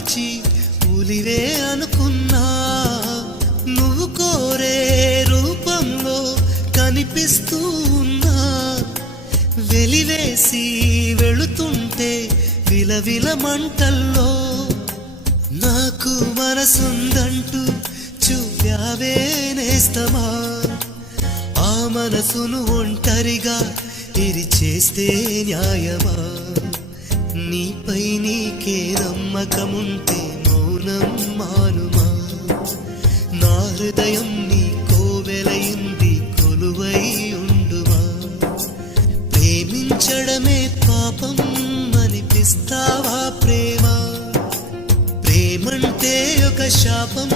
మరిచి పులివే అనుకున్నా, నువ్వు కోరే రూపంలో కనిపిస్తూ ఉన్నా. వెలివేసి వెళుతుంటే విలవిల మంటల్లో నాకు మనసుందంటూ చూపావే నేస్తమా. ఆ మనసును ఒంటరిగా ఇరిచేస్తే న్యాయమా. నీపై నీకే నమ్మకముంటే మౌనం మానుమా. నా హృదయం నీ కోవెలయింది కొలువై ఉండుమా. ప్రేమించడమే పాపం అనిపిస్తావా ప్రేమ, ప్రేమంటే ఒక శాపం